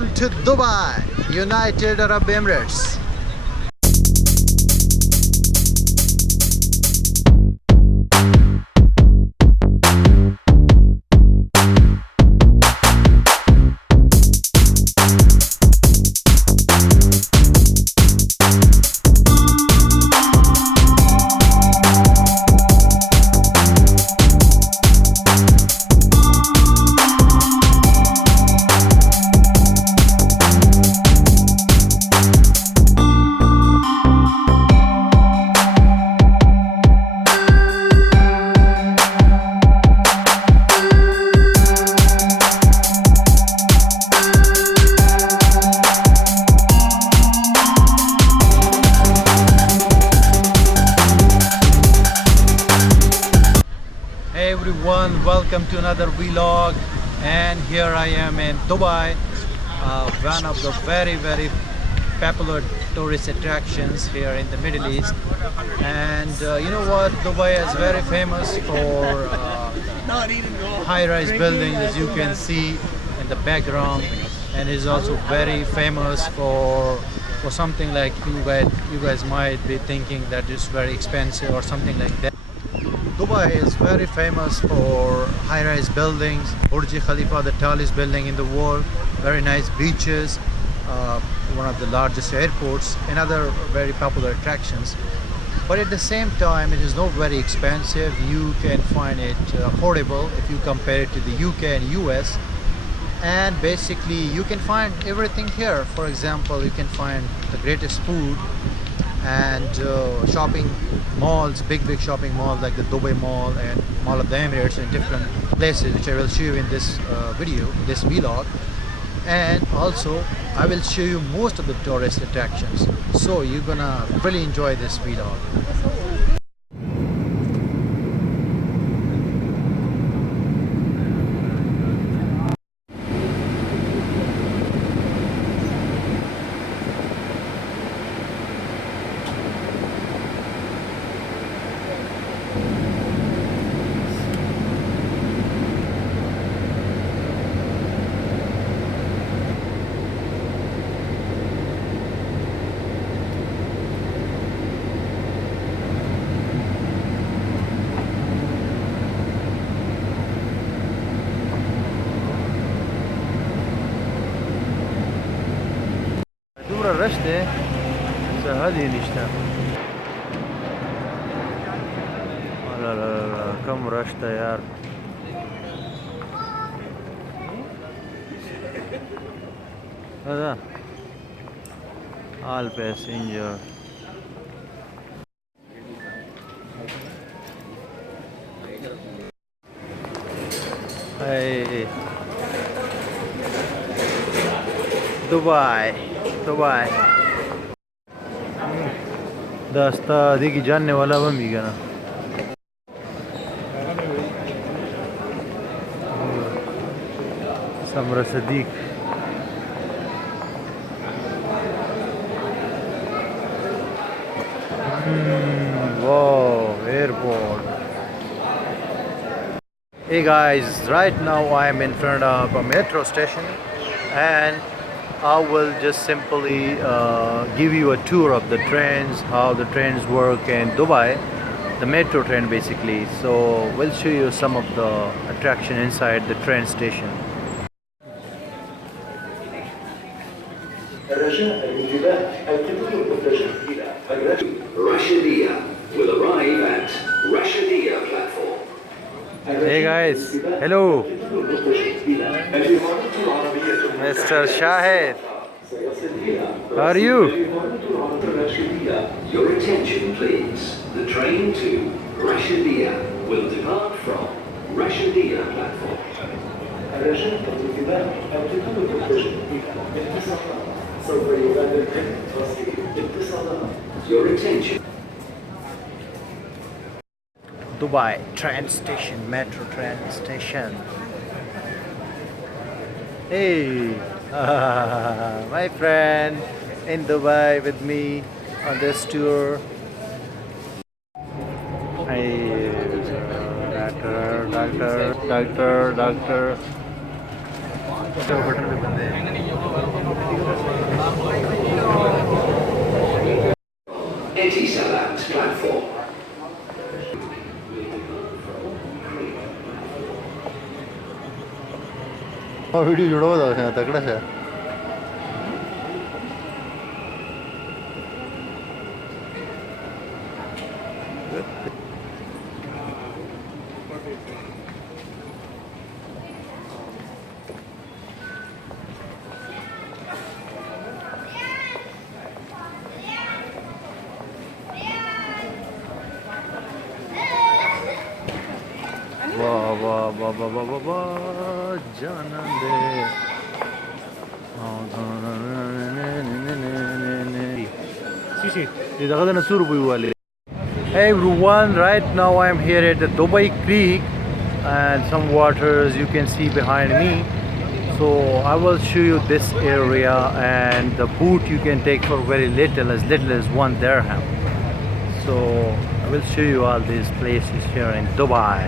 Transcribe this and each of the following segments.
Welcome to Dubai, United Arab Emirates. Hey everyone, welcome to another vlog, and here I am in Dubai, one of the very popular tourist attractions here in the Middle East. And you know what, Dubai is very famous for high-rise buildings, as you can see in the background, and is also very famous for something like you guys might be thinking that it's very expensive or something like that. Dubai is very famous for high-rise buildings. Burj Khalifa, the tallest building in the world, very nice beaches, one of the largest airports, and other very popular attractions. But at the same time, it is not very expensive. You can find it affordable if you compare it to the UK and US. And basically, you can find everything here. For example, you can find the greatest food and shopping malls, big shopping malls like the Dubai Mall and Mall of the Emirates, in different places, which I will show you in this video, this vlog. And also I will show you most of the tourist attractions, so you're gonna really enjoy this vlog. دور الرشدة هذه نشتة. لا لا لا كم رشدة يار. هذا all passenger. Hey, Dubai. داستا دیگه جاننے والا بم بھی گنا سمرا صدیق wow, airport. Hey guys, right now I am in front of a metro station, and I will just simply give you a tour of the trains, how the trains work in Dubai, the metro train basically. So we'll show you some of the attraction inside the train station. Rashidia will arrive at Rashidia platform. Hey guys, hello, Mr. Shahid, how are you? Your attention please. The train to Rashidia will depart from Rashidia platform. Your attention. Dubai train station, metro train station. Hey, my friend in Dubai with me on this tour. Hey, doctor. Etisalat platform. हाँ video जुड़ा हुआ था तगड़ा है वाह वाह वाह वाह वाह वाह वाह जाना दे Hey everyone, right now I am here at the Dubai Creek and some waters you can see behind me. So I will show you this area, and the boot you can take for very little as 1 dirham. So I will show you all these places here in Dubai.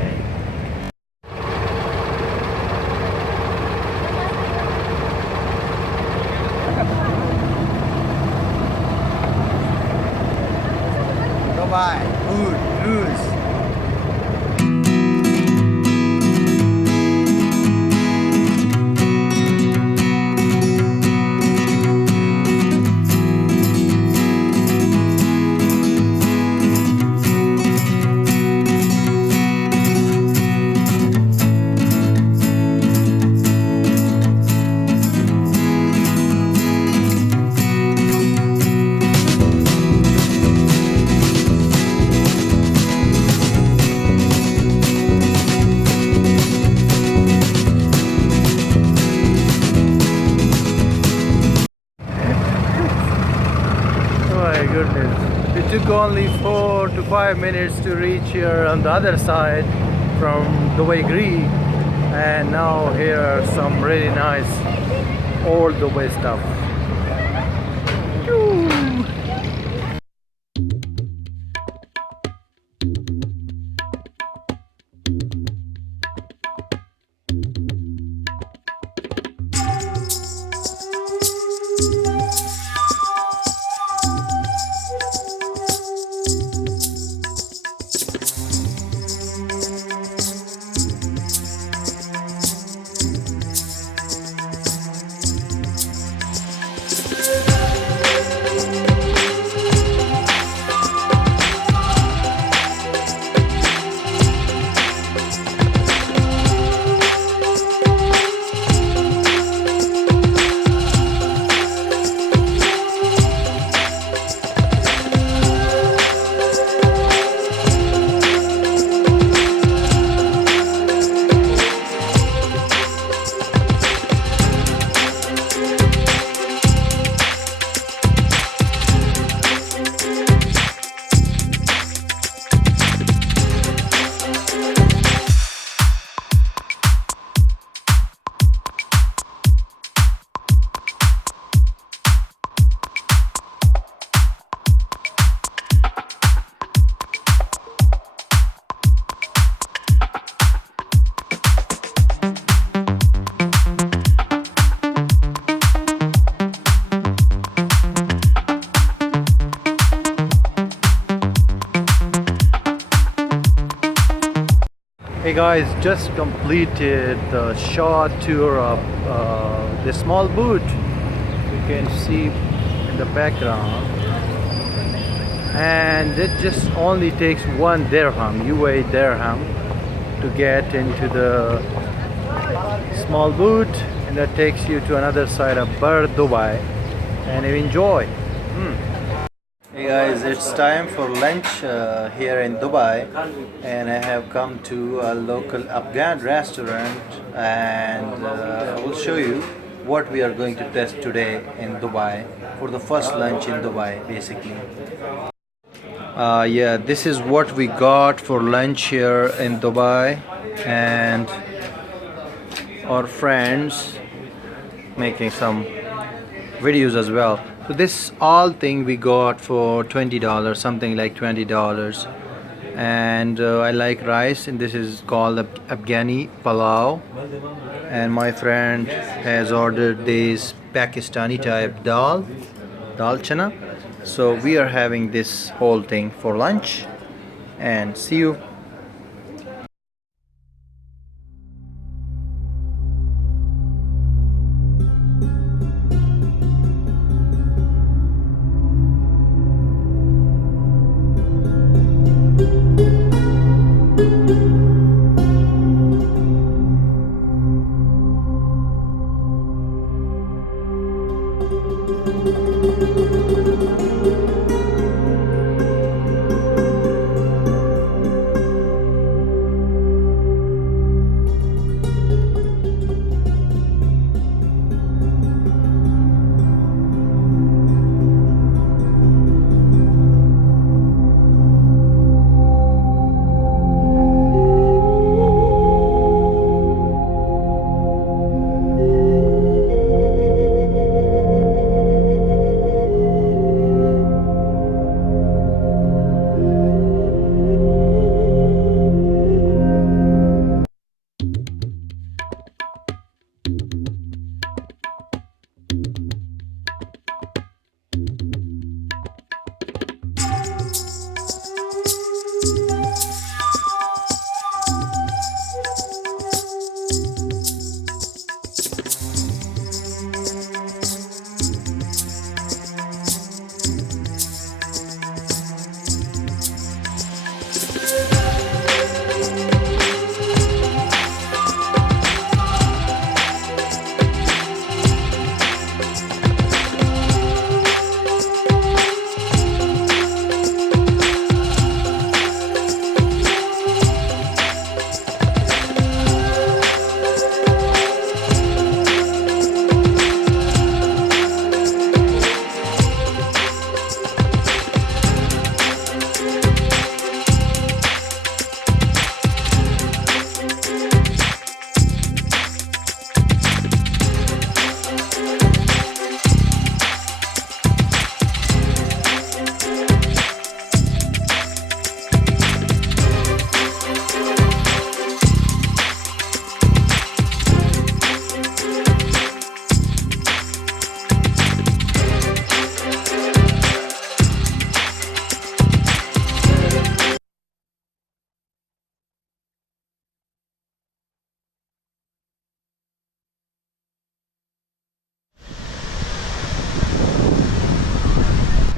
Dubai, food, cruise. My goodness, it took only 4 to 5 minutes to reach here on the other side from Dubai Greek, and now here are some really nice old Dubai stuff. Woo! Hey guys, just completed the short tour of the small boot you can see in the background, and it just only takes 1 dirham, UAE dirham, to get into the small boot, and that takes you to another side of Bar Dubai, and you enjoy. Hey guys, it's time for lunch here in Dubai, and I have come to a local Afghan restaurant, and I will show you what we are going to test today in Dubai for the first lunch in Dubai basically. Yeah, this is what we got for lunch here in Dubai, and our friends making some videos as well. So this all thing we got for $20, something like $20, and I like rice, and this is called Afghani Palau, and my friend has ordered this Pakistani type dal, dal chana. So we are having this whole thing for lunch, and see you.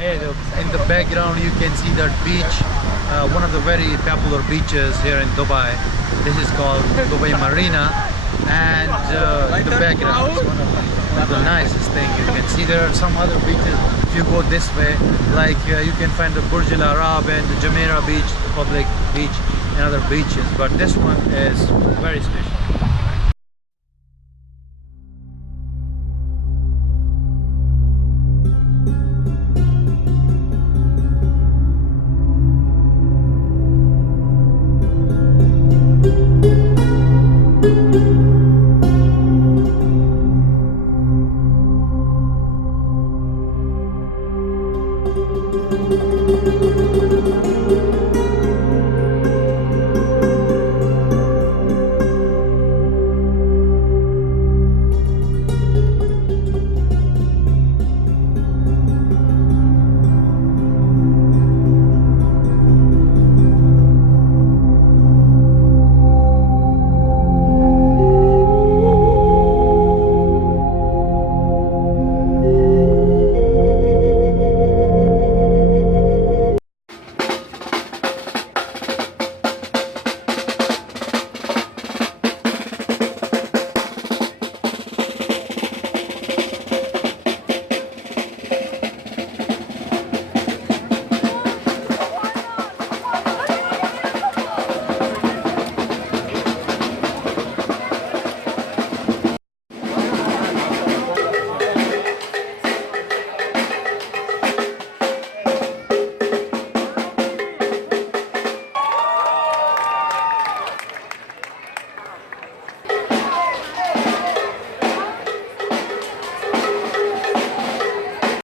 Hey, in the background you can see that beach, one of the very popular beaches here in Dubai. This is called Dubai Marina, and in the background is one of the nicest thing you can see. There are some other beaches if you go this way, like you can find the Burj Al Arab and the Jumeirah Beach, public beach, and other beaches, but this one is very special.